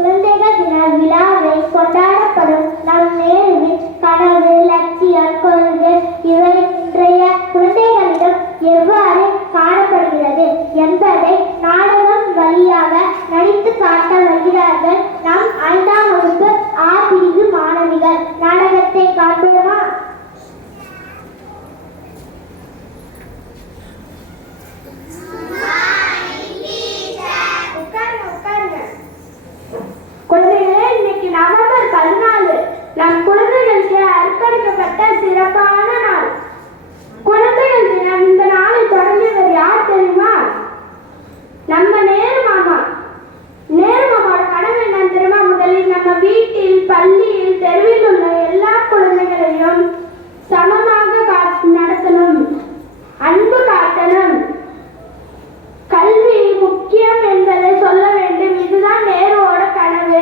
குழந்தைகள் தின விழாவை கொண்டாடப்படும் நம் நேருவின் கனவு, லட்சியம், கொள்கை இவை இன்றைய குழந்தைகளிடம் எவ்வாறு காணப்படுகிறது என்பதை நாடகம் வழியாக நடித்து காட்ட வருகிறார்கள் நம் 5ஆம் வகுப்பு ஆ பிரிவு மாணவிகள். நாடகத்தை காண்போமா? குழந்தைகளே, இன்னைக்கு நவம்பர் 14 நம் குழந்தைகளுக்கு அர்ப்பணிக்கப்பட்ட சிறப்பான நாள். குழந்தைகள் தினம். இந்த நாளை தொடங்கியவர் யார் தெரியுமா? நம்ம நேரு மாமா. நேரு மாமாவோட கனவு என்னன்னு தெரியுமா? முதலில் நம்ம வீட்டில், பள்ளியில், தெருவில் உள்ள எல்லா குழந்தைகளையும் சமமாக நடத்தணும், அன்பு காட்டணும், கல்வி முக்கியம் என்பதை சொல்ல வேண்டும். இதுதான் நேருவோட கனவு.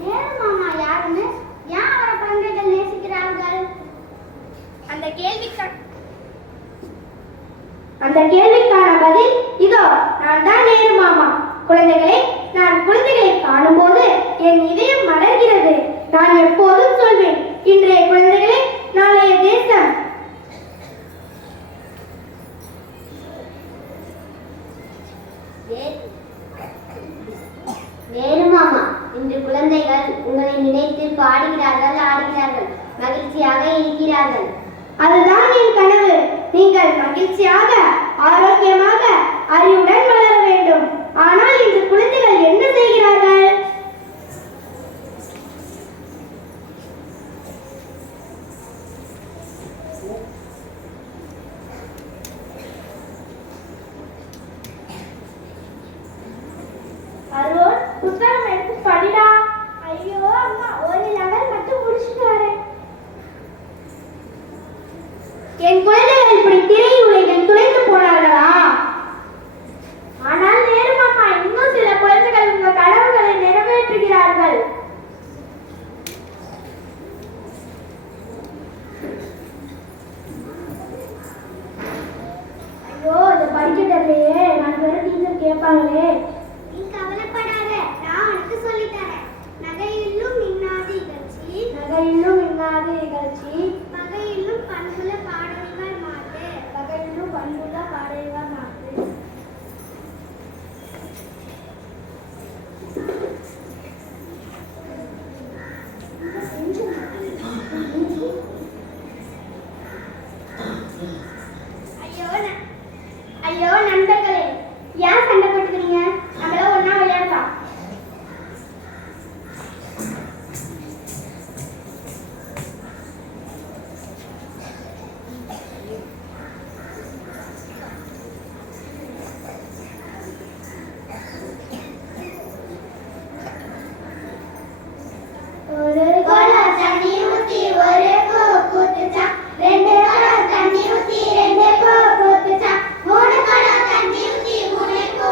நேரு மாமா யாருன்னு ஏன் அவரை குழந்தைகள் நேசிக்கிறார்கள்? அந்த கேள்விக்கான பதில் இதோ. நான் தான் நேரு மாமா. குழந்தைகளை, நான் குழந்தைகளை காணும்போது என் இதயம் மலர்கிறது. நான் எப்போதும் சொல்வேன், இன்றைய குழந்தைகளே நாளைய தேசம். நேரு மாமா, இன்று குழந்தைகள் உங்களை நினைத்து பாடுகிறார்கள், ஆடுகிறார்கள், மகிழ்ச்சியாக இருக்கிறார்கள். அதுதான் என் கனவு. நீங்கள் மகிழ்ச்சியாக, ஆரோக்கியமாக, அறிவுடன் வளர வேண்டும். ஆனால் இன்று குழந்தைகள் என்ன செய்கிறார்கள்? அருண், புத்தகம் எடுத்து படிடா. ஐயோ அம்மா, ஒரு லெவல் மட்டும் முடிச்சுட்டு வரேன். என் குழந்தைகள் இப்படி திரையுலகில் துளைத்து போனார்களா? ஆனால் நேரு மாமா, இன்னும் சில குழந்தைகள் உங்கள் கனவுகளை நிறைவேற்றுகிறார்கள். ஐயோ, இதை படிக்கிறதுலையே நான் வேற டீச்சர் கேட்பாங்களே. நீ கவலைப்படாத, நான் உனக்கு சொல்லி தரேன். நகையிலும் இன்னாது இகழ்ச்சி, நகையிலும் இன்னாது இகழ்ச்சி, பகையிலும் பண்புள்ள பாடல்கள் மாட்டு, பகையிலும் பண்புள்ள பாடல்கள் மாட்டு. ஐயோ நண்பர்களே, ஏன் சண்டை போட்டுக்கிறீங்க? நம்மள ஒண்ணா விளையாடலாம். ஒரு குடம் தண்ணி ஊத்தி ஒரு பூ பூத்துச்சா, 2 குடம் தண்ணி ஊத்தி 2 பூ பூத்துச்சா, 3 குடம் தண்ணி ஊத்தி 3 பூ